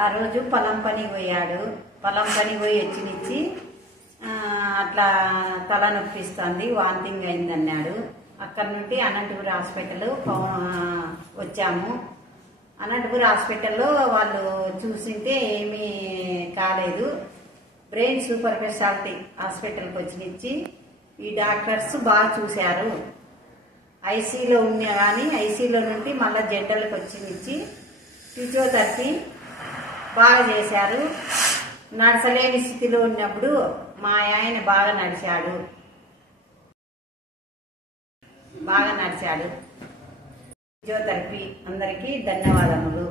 ఆ రోజు పొలం పని పోయాడు. పొలం పని పోయి వచ్చినిచ్చి అట్లా తల నొప్పిస్తుంది, వాంతింగ్ అయిందన్నాడు. అక్కడి నుండి అనంతపురం హాస్పిటల్ వచ్చాము. అనంతపురం హాస్పిటల్లో వాళ్ళు చూసింటే ఏమీ కాలేదు. బ్రెయిన్ సూపర్ స్పెషాలిటీ హాస్పిటల్కి వచ్చినిచ్చి ఈ డాక్టర్స్ బాగా చూశారు. ఐసీలో ఉన్నా కానీ ఐసీలో నుండి మళ్ళీ జనరల్కి వచ్చినిచ్చి ఫిజియోథెరపీ బాగా చేశారు. నడచలేని స్థితిలో ఉన్నప్పుడు మా ఆయన బాగా నడిచాడు. ఫిజియోథెరపీ అందరికీ ధన్యవాదములు.